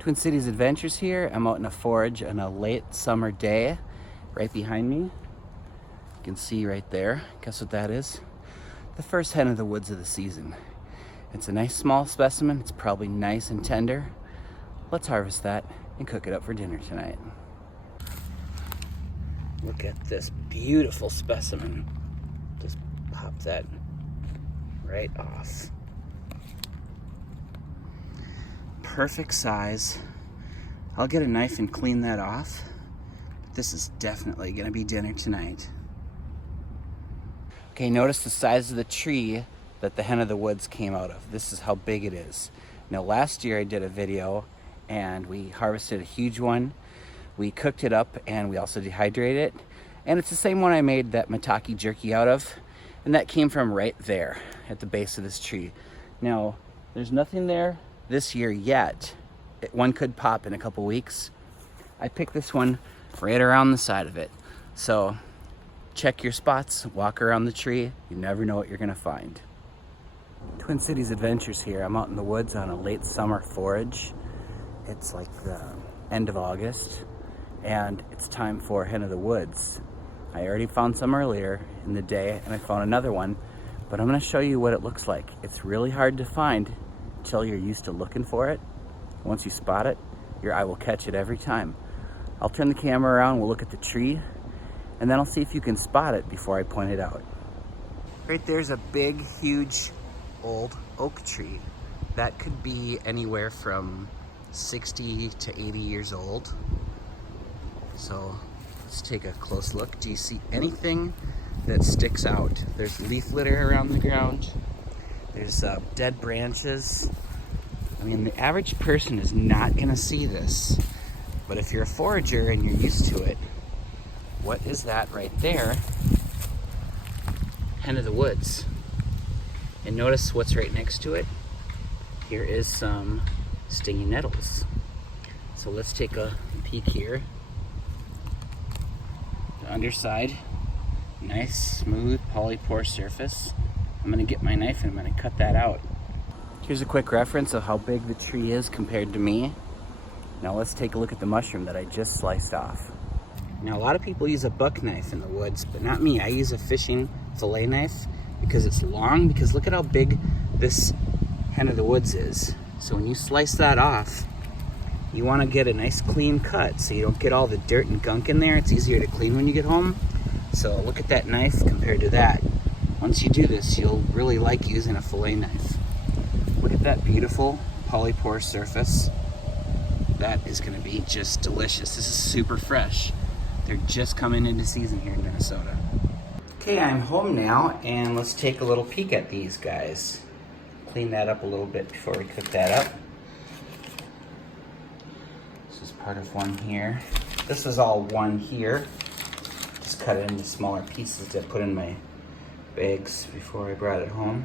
Twin Cities Adventures here. I'm out in a forage on a late summer day. Right behind me, you can see right there, guess what that is? The first hen of the woods of the season. It's a nice small specimen. It's probably nice and tender. Let's harvest that and cook it up for dinner tonight. Look at this beautiful specimen. Just pop that right off. Perfect size. I'll get a knife and clean that off. This is definitely gonna be dinner tonight. Okay, notice the size of the tree that the hen of the woods came out of. This is how big it is. Now last year I did a video and we harvested a huge one. We cooked it up and we also dehydrated it. And it's the same one I made that maitake jerky out of. And that came from right there at the base of this tree. Now, there's nothing there this year yet. One could pop in a couple weeks. I picked this one right around the side of it. So check your spots, walk around the tree. You never know what you're gonna find. Twin Cities Adventures here. I'm out in the woods on a late summer forage. It's like the end of August and it's time for hen of the woods. I already found some earlier in the day and I found another one, but I'm gonna show you what it looks like. It's really hard to find until you're used to looking for it. Once you spot it, your eye will catch it every time. I'll turn the camera around, we'll look at the tree, and then I'll see if you can spot it before I point it out. Right there's a big, huge, old oak tree. That could be anywhere from 60 to 80 years old. So let's take a close look. Do you see anything that sticks out? There's leaf litter around the ground. There's dead branches. I mean, the average person is not gonna see this, but if you're a forager and you're used to it, what is that right there? Hen of the woods. And notice what's right next to it. Here is some stinging nettles. So let's take a peek here. The underside, nice, smooth, polypore surface. I'm gonna get my knife and I'm gonna cut that out. Here's a quick reference of how big the tree is compared to me. Now let's take a look at the mushroom that I just sliced off. Now a lot of people use a buck knife in the woods, but not me. I use a fishing fillet knife because it's long, because look at how big this hen of the woods is. So when you slice that off, you wanna get a nice clean cut so you don't get all the dirt and gunk in there. It's easier to clean when you get home. So look at that knife compared to that. Once you do this, you'll really like using a fillet knife. Look at that beautiful polypore surface. That is gonna be just delicious. This is super fresh. They're just coming into season here in Minnesota. Okay, I'm home now and let's take a little peek at these guys. Clean that up a little bit before we cook that up. This is part of one here. This is all one here. Just cut it into smaller pieces to put in my bags before I brought it home.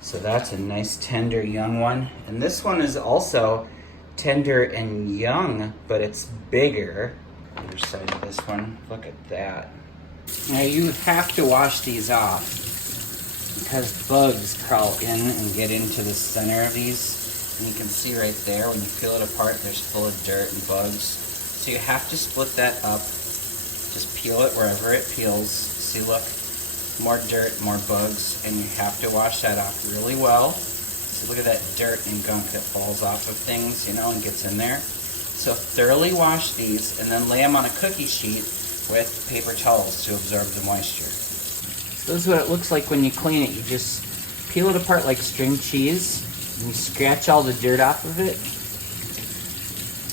So that's a nice tender young one. And this one is also tender and young, but it's bigger. Other side of this one, look at that. Now you have to wash these off because bugs crawl in and get into the center of these. And you can see right there, when you peel it apart, there's full of dirt and bugs. So you have to split that up. Just peel it wherever it peels. See, look, more dirt, more bugs, and you have to wash that off really well. So look at that dirt and gunk that falls off of things, you know, and gets in there. So thoroughly wash these and then lay them on a cookie sheet with paper towels to absorb the moisture. So this is what it looks like when you clean it. You just peel it apart like string cheese, and you scratch all the dirt off of it.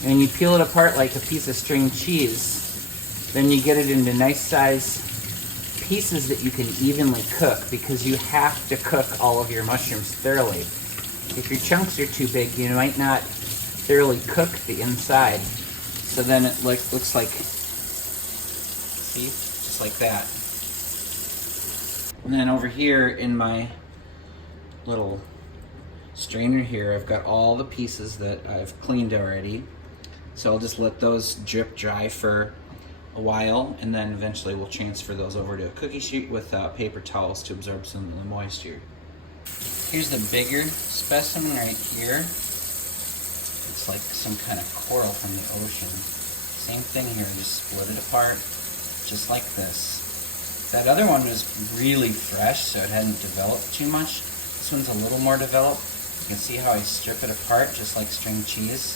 And you peel it apart like a piece of string cheese. Then you get it into nice size pieces that you can evenly cook, because you have to cook all of your mushrooms thoroughly. If your chunks are too big, you might not thoroughly cook the inside. So then it looks like, see, just like that. And then over here in my little strainer here, I've got all the pieces that I've cleaned already. So I'll just let those drip dry for a while, and then eventually we'll transfer those over to a cookie sheet with paper towels to absorb some of the moisture. Here's the bigger specimen right here. It's looks like some kind of coral from the ocean. Same thing here, just split it apart, just like this. That other one was really fresh, so it hadn't developed too much. This one's a little more developed. You can see how I strip it apart, just like string cheese.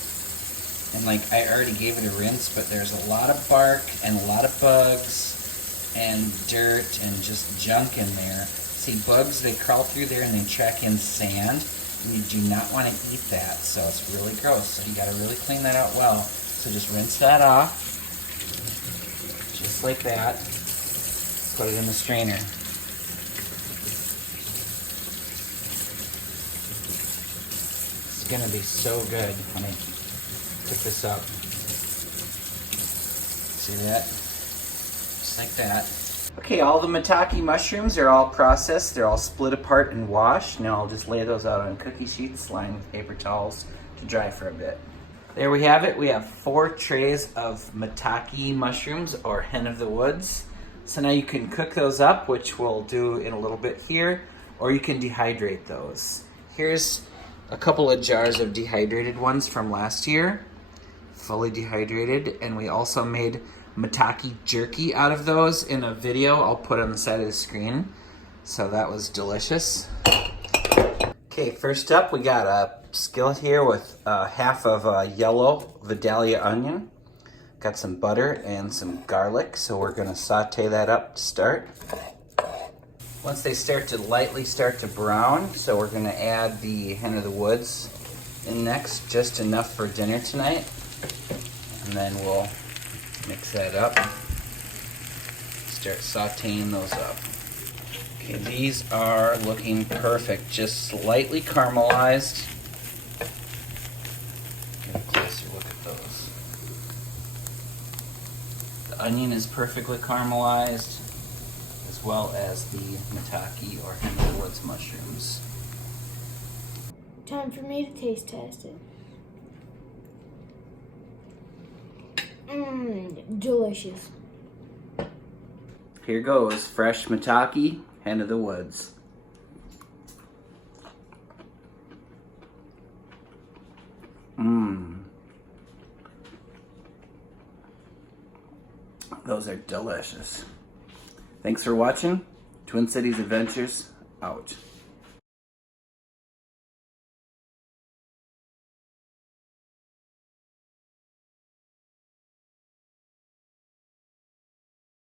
And like, I already gave it a rinse, but there's a lot of bark and a lot of bugs and dirt and just junk in there. See, bugs, they crawl through there and they track in sand. And you do not want to eat that, so it's really gross. So you got to really clean that out well. So just rinse that off, just like that. Put it in the strainer. It's gonna be so good when I cook this up. See that? Just like that. Okay, all the maitake mushrooms are all processed. They're all split apart and washed. Now I'll just lay those out on cookie sheets lined with paper towels to dry for a bit. There we have it. We have 4 trays of maitake mushrooms, or hen of the woods. So now you can cook those up, which we'll do in a little bit here, or you can dehydrate those. Here's a couple of jars of dehydrated ones from last year, fully dehydrated, and we also made maitake jerky out of those in a video I'll put on the side of the screen. So that was delicious. Okay, first up we got a skillet here with half of a yellow Vidalia onion. Got some butter and some garlic, so we're gonna saute that up to start. Once they start to lightly brown, so we're gonna add the hen of the woods in next, just enough for dinner tonight. And then we'll mix that up. Start sauteing those up. Okay, these are looking perfect, just slightly caramelized. Get a closer look at those. The onion is perfectly caramelized, as well as the maitake or hen of the woods mushrooms. Time for me to taste test it. Delicious. Here goes, fresh maitake, hen of the woods. Those are delicious. Thanks for watching. Twin Cities Adventures, out.